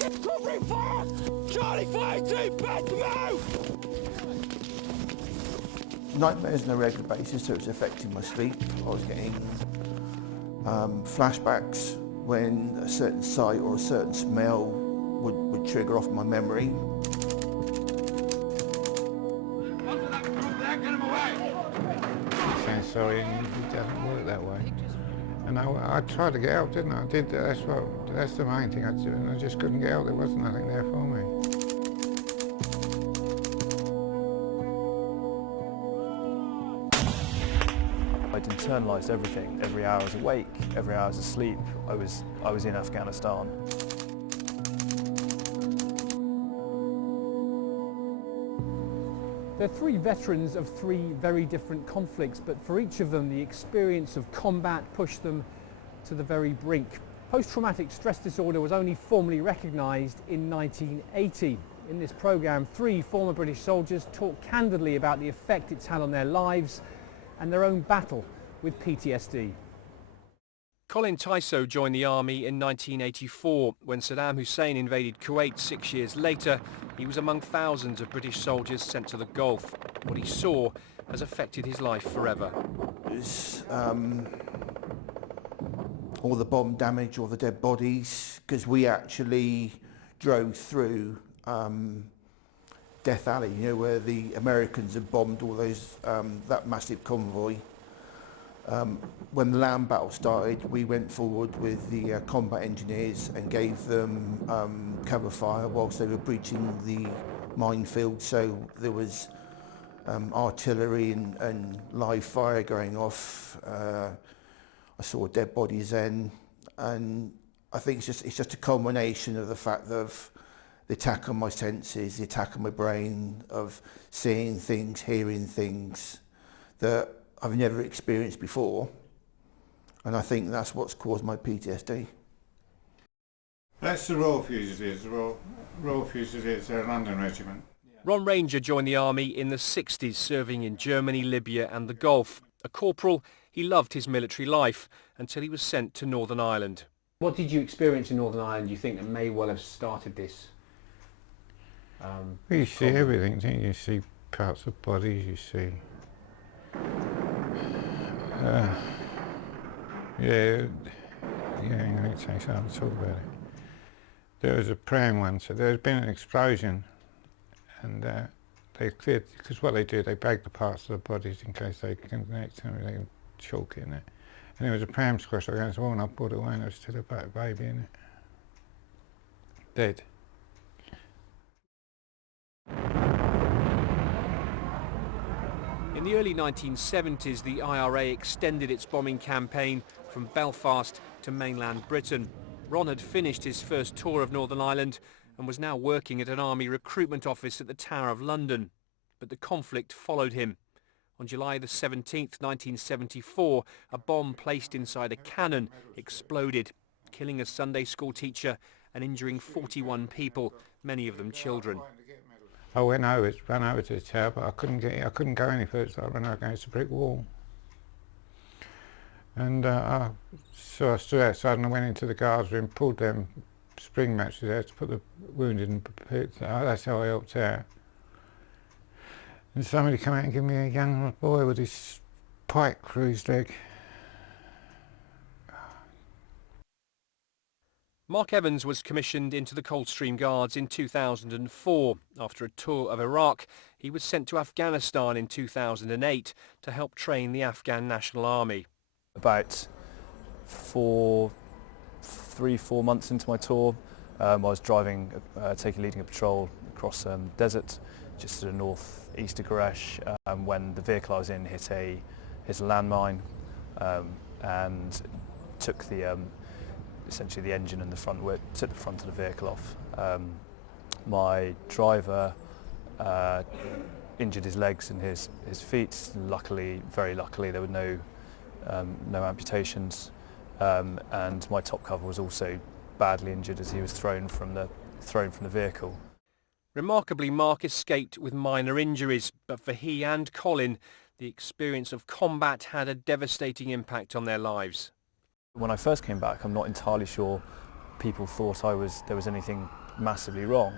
Covering fire! Charlie 42, back to move! Nightmares on a regular basis, so it was affecting my sleep. I was getting flashbacks when a certain sight or a certain smell would trigger off my memory. Saying sorry, and it doesn't work that way. And I tried to get help, didn't I? That's the main thing I did, and I just couldn't get help. There wasn't nothing there for me. I'd internalised everything. Every hour I was awake, every hour I was asleep. I was in Afghanistan. They're three veterans of three very different conflicts, but for each of them the experience of combat pushed them to the very brink. Post-traumatic stress disorder was only formally recognised in 1980. In this programme, three former British soldiers talk candidly about the effect it's had on their lives and their own battle with PTSD. Colin Tyso joined the army in 1984. When Saddam Hussein invaded Kuwait 6 years later, he was among thousands of British soldiers sent to the Gulf. What he saw has affected his life forever. It was all the bomb damage, all the dead bodies, because we actually drove through Death Alley, you know, where the Americans had bombed all those that massive convoy. When the land battle started, we went forward with the combat engineers and gave them cover fire whilst they were breaching the minefield. So there was artillery and live fire going off. I saw dead bodies then, and I think it's just a culmination of the fact of the attack on my senses, the attack on my brain, of seeing things, hearing things that I've never experienced before, and I think that's what's caused my PTSD. That's the Royal Fusiliers. The Royal Fusiliers, they're a London regiment. Ron Ranger joined the army in the 60s, serving in Germany, Libya and the Gulf. A corporal, he loved his military life until he was sent to Northern Ireland. What did you experience in Northern Ireland you think that may well have started this? You see everything, don't you? You see parts of bodies, you see... yeah, I'm going to say something to talk about it. There was a pram once, so there had been an explosion, and they cleared, because what they do, they bag the parts of the bodies in case they can connect them, they can chalk it in it. And there was a pram squashed against the wall, and I brought it away, and there was still a baby in it. Dead. In the early 1970s, the IRA extended its bombing campaign from Belfast to mainland Britain. Ron had finished his first tour of Northern Ireland and was now working at an army recruitment office at the Tower of London. But the conflict followed him. On July the 17th, 1974, a bomb placed inside a cannon exploded, killing a Sunday school teacher and injuring 41 people, many of them children. I ran over to the tower, but I couldn't go any further, so I ran against a brick wall. And so I stood outside and I went into the guards room, pulled them spring matches out to put the wounded in pits. That's how I helped out. And somebody came out and gave me a young boy with his pike through his leg. Mark Evans was commissioned into the Coldstream Guards in 2004. After a tour of Iraq, he was sent to Afghanistan in 2008 to help train the Afghan National Army. About 4 months into my tour, I was leading a patrol across desert just to the north-east of Goresh, when the vehicle I was in hit a landmine and took essentially the engine and the front wheel, took the front of the vehicle off. My driver injured his legs and his feet. Luckily, very luckily, there were no amputations, and my top cover was also badly injured as he was thrown from the vehicle. Remarkably, Mark escaped with minor injuries, but for he and Colin, the experience of combat had a devastating impact on their lives. When I first came back, I'm not entirely sure people thought there was anything massively wrong.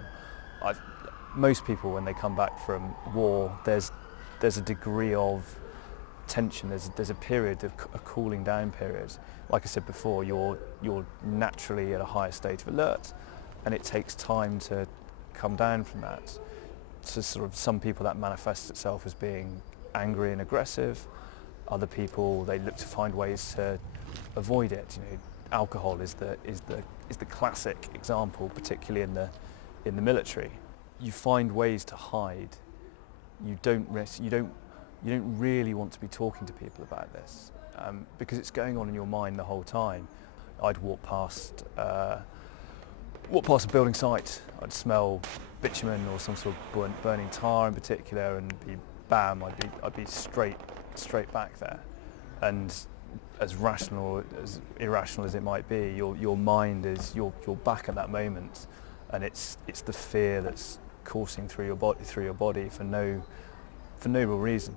Most people, when they come back from war, there's a degree of tension. There's a period of a cooling down period. Like I said before, you're naturally at a higher state of alert, and it takes time to come down from that. So sort of some people that manifests itself as being angry and aggressive. Other people, they look to find ways to avoid it. You know, alcohol is the classic example, particularly in the military. You find ways to hide. You don't really want to be talking to people about this because it's going on in your mind the whole time. I'd walk past a building site, I'd smell bitumen or some sort of burning tar in particular, and be bam, I'd be straight back there. And as rational, as irrational as it might be, your mind is you're back at that moment, and it's the fear that's coursing through your body for no real reason.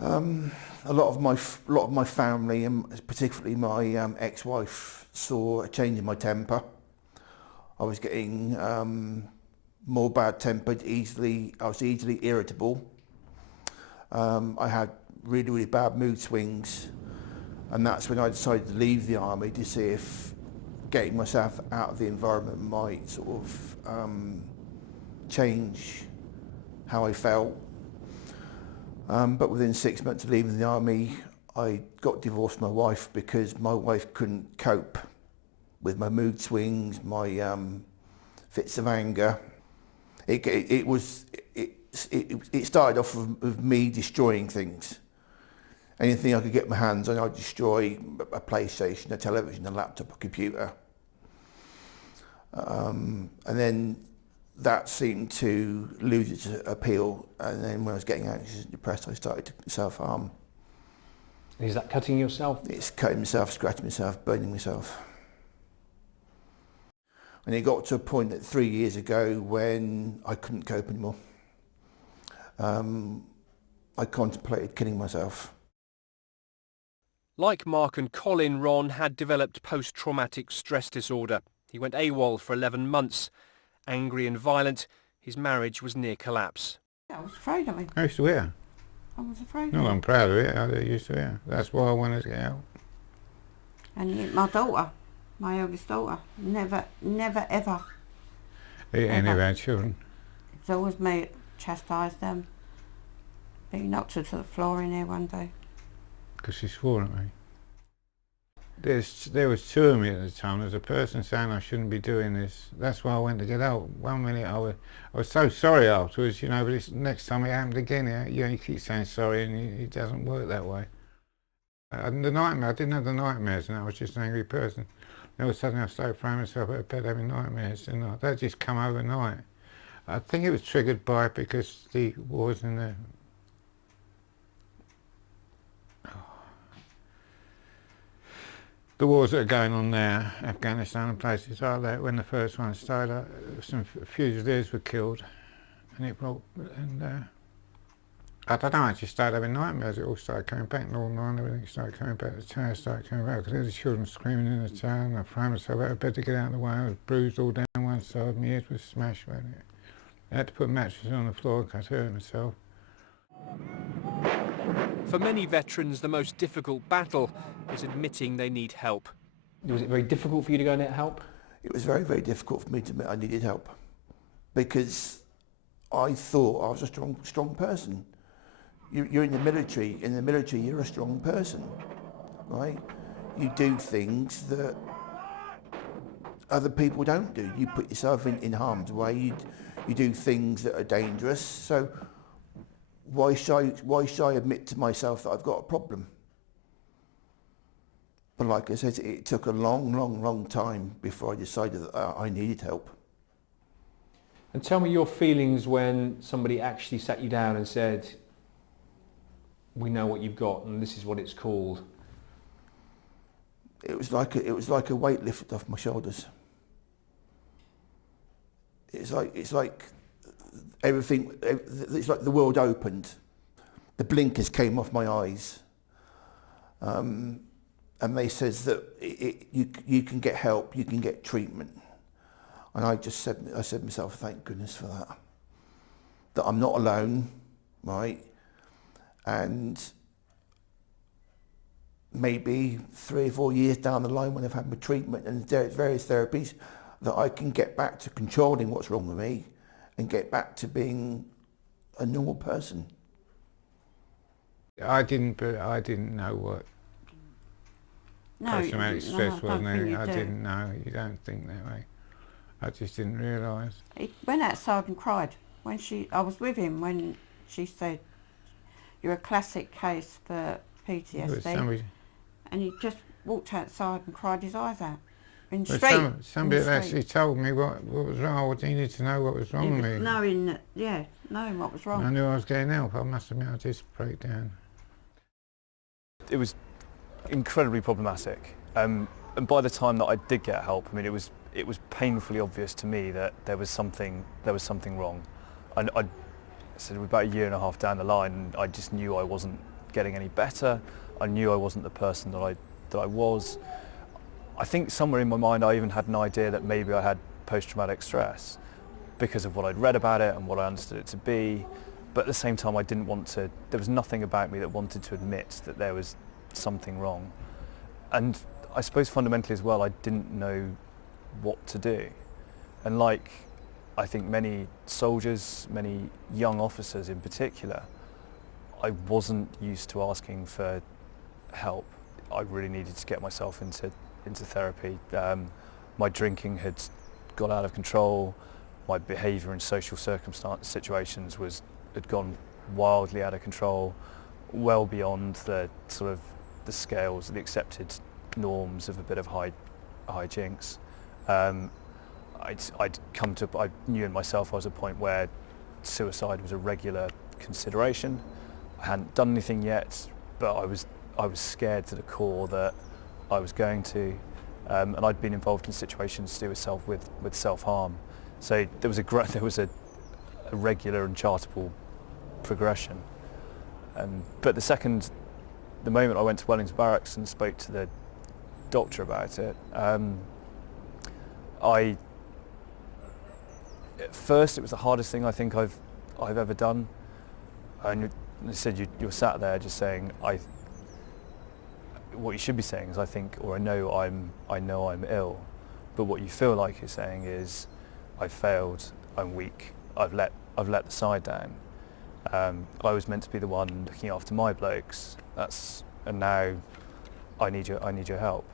A lot of my family, and particularly my ex-wife, saw a change in my temper. I was getting more bad-tempered, I was easily irritable. I had really bad mood swings, and that's when I decided to leave the army to see if getting myself out of the environment might sort of change how I felt. But within 6 months of leaving the army, I got divorced from my wife because my wife couldn't cope with my mood swings, my fits of anger. It started off with me destroying things. Anything I could get my hands on, I'd destroy: a PlayStation, a television, a laptop, a computer. And then that seemed to lose its appeal, and then when I was getting anxious and depressed, I started to self-harm. Is that cutting yourself? It's cutting myself, scratching myself, burning myself. And it got to a point that 3 years ago when I couldn't cope anymore. I contemplated killing myself. Like Mark and Colin, Ron had developed post-traumatic stress disorder. He went AWOL for 11 months. Angry and violent, his marriage was near collapse. I was afraid of him. I used to wear. I was afraid of No, him. I'm proud of it. I used to wear. That's why I wanted to get out. And my daughter, my eldest daughter, never ever. Any of our children. It's always me that chastised them. But he knocked her to the floor in there one day. Because she swore at me. There was two of me at the time. There was a person saying I shouldn't be doing this. That's why I went to get out. 1 minute I was so sorry afterwards, you know, but next time it happened again, you know, you keep saying sorry, and it doesn't work that way. And the nightmare, I didn't have the nightmares, and I was just an angry person. Then all of a sudden I started throwing myself out of bed having nightmares, and that just come overnight. I think it was triggered by because the wars in the wars that are going on now, Afghanistan and places like that. When the first one started, some fugitives were killed, and I don't know, I just started having nightmares. It all started coming back, Northern Ireland, everything started coming back, the town started coming back, because there were the children screaming in the town. I threw myself out of bed to get out of the way. I was bruised all down one side, my head was smashed with it. I had to put mattresses on the floor because I hurt myself. For many veterans, the most difficult battle is admitting they need help. Was it very difficult for you to go and get help? It was very difficult for me to admit I needed help, because I thought I was a strong person. You're in the military. In the military, you're a strong person, right? You do things that other people don't do. You put yourself in harm's way. You do things that are dangerous. So why should I admit to myself that I've got a problem? But like I said, it took a long time before I decided that I needed help. And tell me your feelings when somebody actually sat you down and said, we know what you've got and this is what it's called. It was like a weight lifted off my shoulders. It's like everything. It's like the world opened. The blinkers came off my eyes, and they says that you can get help, you can get treatment. And I said to myself, thank goodness for that. That I'm not alone, right? And maybe 3 or 4 years down the line when I've had my treatment and various therapies, that I can get back to controlling what's wrong with me and get back to being a normal person. I didn't know what post-traumatic stress was. I didn't know. You don't think that way. I just didn't realise. He went outside and cried. I was with him when she said, "You're a classic case for PTSD." And he just walked outside and cried his eyes out. In the street. Somebody actually told me what was wrong. I needed to know what was wrong with me. Knowing what was wrong. I knew I was getting help. I must admit, I just broke down. It was incredibly problematic, and by the time that I did get help, I mean, it was painfully obvious to me that there was something wrong. And I said about 1.5 years down the line, and I just knew I wasn't getting any better. I knew I wasn't the person that I was. I think somewhere in my mind I even had an idea that maybe I had post-traumatic stress because of what I'd read about it and what I understood it to be. But at the same time, there was nothing about me that wanted to admit that there was something wrong. And I suppose fundamentally as well, I didn't know what to do. And like, I think many soldiers, many young officers in particular, I wasn't used to asking for help. I really needed to get myself into therapy. My drinking had got out of control. My behaviour in social situations had gone wildly out of control, well beyond the sort of the scales, the accepted norms of a bit of high jinks. I knew in myself I was at a point where suicide was a regular consideration. I hadn't done anything yet, but I was scared to the core that I was going to, and I'd been involved in situations to do with self-harm. So there was a regular and chartable progression. But the moment I went to Wellington Barracks and spoke to the doctor about it, at first it was the hardest thing I think I've ever done. And they said you're sat there just saying, what you should be saying is I think, or I know I'm ill, but what you feel like you're saying is I've failed, I'm weak, I've let the side down. I was meant to be the one looking after my blokes. And now I need your help.